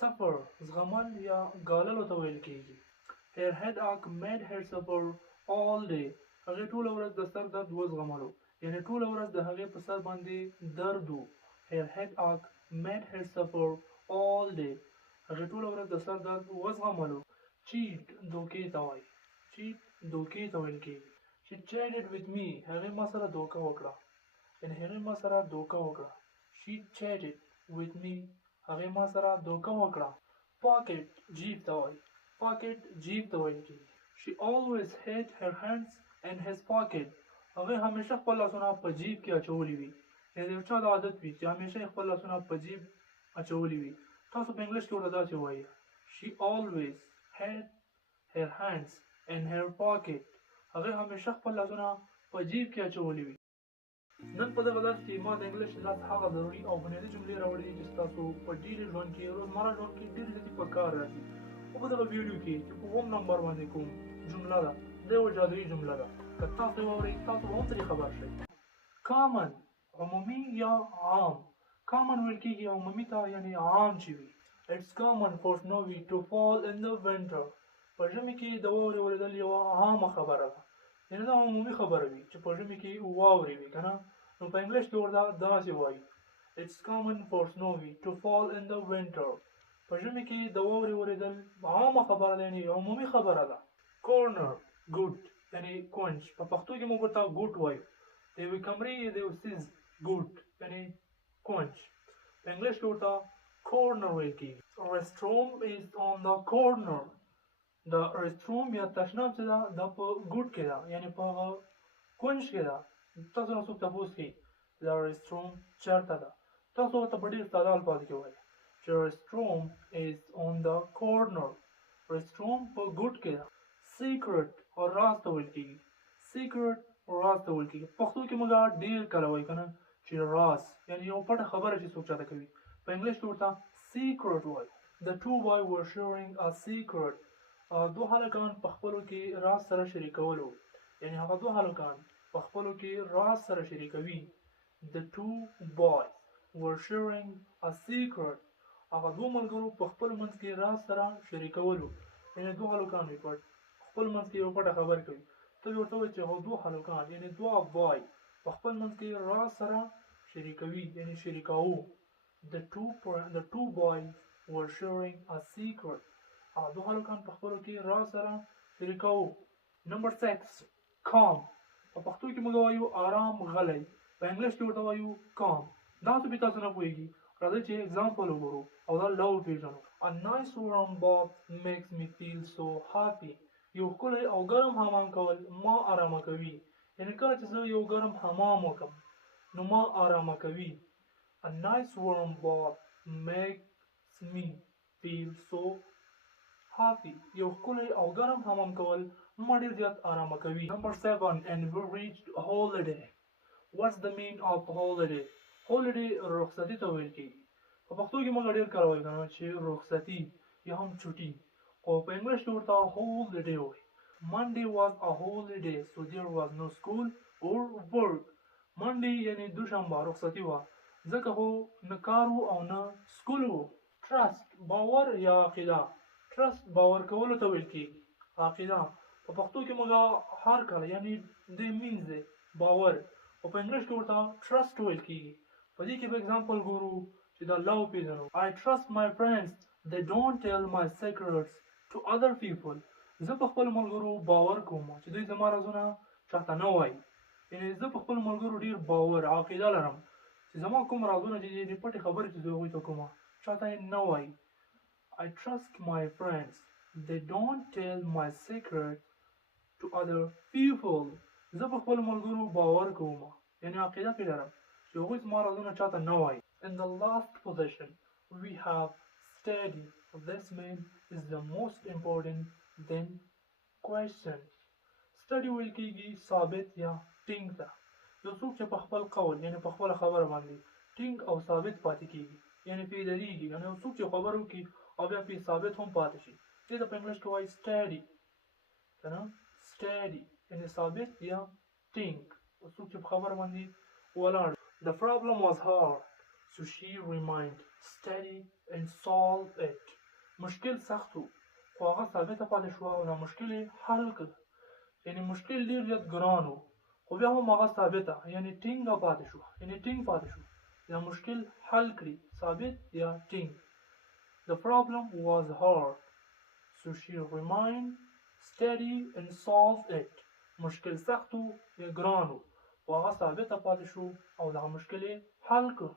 Suffer زغمل یا ګاللو ته ویل کېږي. Her headache made her suffer all day. هغې ټوله ورځ د سر درد وزغملو، یعنې ټوله ورځ د هغې په سر باندې درد و. Her headache made her suffer all day. هغې ټوله ورځ د سر درد وزغملو. Cheat دوکې ته وایي. Cheat دوکې ته ویل کېږي. She chatted with me. هغې ما سره دوکه وکړه، یعنې هغې ما سره دوکه وکړه. She chatted with me. هغې ما سره دوکه وکړه. Pocket جیب ته وایي. Pocket جیب ته ویل کېږي. She always had her hands in his pocket. هغې همیشه خپل لاسونه په جیب کې اچولي وي. یعنې د یو چا د عادت وي چې همیشه یې خپل لاسونه په جیب اچولي وي. تاسو په انګلیش کې ورته داسې وایي. She always had her hands in her pocket. هغې همیشه خپل لاسونه په جیب کې اچولي وي. نن په دغه درس کې ما د انګلیش درس هغه ضروري او بنیادي جملې راوړي دي چې ستاسو په ډیلي ژوند کې روزمره ژوند کې ډېرې زیاتې په کار راځي. او په دغه ویډیو کې چې په اووم نمبر باندې کوم جمله ده دا یوه جادویي جمله ده. که تاسو یې واورئ تاسو به هم ترې خبر شئ. کامن عمومي یا عام. کامن ویل کېږي عمومي ته یعنې عام چې وي. It's common for snowy to fall in the winter. په ژمي کې د واورې ورېدل یوه عامه خبره ده، یعنې دا عمومي خبره وي چې په ژمي کې واورې وي که نه. نو په انګلیش کې ورته داسې وایي. It's common for snowy to fall in the winter. په ژمي کې د واورې ورېدل عامه خبره ده، یعنې عمومي خبره ده. Corner ګوټ یعنې کونج. په پښتو کې موږ ورته ګوټ وایو. د یوې کمرې د یو څیز ګوټ یعنې کونج. په انګلیش کې ورته corner ویل کېږي. Restroom is on the corner. د restroom یا تشناب چې ده دا په ګوټ کې ده، یعنې په هغه کونج کې ده. تاسو نه څوک تپوس کوي دا restroom چېرته ده، تاسو ورته په ډېر ساده الفاظو کې وایي چې restroom is on the corner. restroom په ګوټ کې ده. secret او راز ته ویل کېږي. secret راز ته ویل کېږي. پښتو کې موږ ډېر کله وایو که نه چې راز یعنې یو پټه خبره چې څوک چاته کوي. په انګلیش کې ورته secret وایو. The two boys were sharing a secret. دوه هلکان په خپلو کې راز سره شریکولو، یعنې هغه دوه هلکان په خپلو کې راز سره شریکوي. The two boys were sharing a secret. هغه دوه ملګرو په خپل منځ کې راز سره شریکولو، یعنې دوه هلکان وي په خپل منځ کې یو پټه خبرې کوي. ته بیا ورته وایي چې هغه دوه هلکان یعنې دوه بای په خپل منځ کې راز سره شریکوي، یعنې شریکاوه. The two boys were sharing a secret. هغه دوه هلکان په خپلو کې راز سره شریکاوه. Number 6 calm. په پښتو کې موږ وایو آرام غلی. په انګلیش کې ورته وایو calm. دا څه به تاسو نه پوهېږي. راځئ چې اگزامپل وګورو او دا لا وپېژنو. A nice warm bath makes me feel so happy. یو ښکلی او ګرم حمام کول ما آرامه کوي، یعنې کله چې زه یو ګرم حمام وکړم نو ما آرامه کوي. A nice warm bath makes me feel so happy. یو ښکلی او ګرم حمام کول ما ډېر زیات آرامه کوي. Number 7 and we reached holiday. What's the meaning of holiday? holiday رخصتي ته ویل کېږي. په پښتو کې موږ ډېر کله وایو که نه چې رخصتي یا هم چوټي، خو په انګلیش کې ورته holiday وایي. Monday was a holiday so there was no school or work. Monday یعنې دوشنبه رخصتي وه، ځکه خو نه کار و او نه سکول و. Trust باور یا عقیده. Trust باور کولو ته ویل کېږي. عقیده په پښتو کې موږ هر کله یعنې د مینز دی باور، او په انګلیش کې ورته trust ویل کېږي. په دې کې به اگزامپل ګورو چې دا لا وپېژنو. I trust my friends they don't tell my secrets to other people. زه په خپلو ملګرو باور کوم چې دوی زما رازونه چاته نه وایي، یعنې زه په خپلو ملګرو ډېر باور عقیده لرم چې زما کوم رازونه چې دي پټې خبرې چې زه هغوی ته کومه چاته یې نه وایي. I trust my friends they don't tell my secrets to other people. زه په خپلو ملګرو باور کوم یعنې عقیده پرې لرم چې هغوی زما رازونه چاته نه وایي. In the last position we have steady. This means is the most important then question. Steady ویل کېږي ثابت یا ټینګ ته. یو څوک چې په خپل قول یعنې په خپله خبره باندې ټینګ او ثابت پاتې کېږي، یعنې پرې درېږي، یعنې یو څوک چې خبره وکړي او بیا پرې ثابت هم پاتې شي، دې ته په انګلیش کې وایي steady که نه. steady یعنې ثابت یا ټینګ، یو څوک چې په خبره باندې ولاړ. The problem was hard So she remained steady and solved it. مشکل سخت و خو هغه ثابته پاتې شوه او دا مشکل یې حل کړ. یعنې مشکل ډېر زیات ګران و خو بیا هم هغه ثابته یعنې ټینګه پاتې شوه یعنې ټینګ پاتې شو دا مشکل حل کړي ثابت یا ټینګ. The problem was hard so she remained steady and solved it. مشکل سخت و یا ګران و خو هغه ثابته پاتې شو او دغه مشکل یې حل کړ.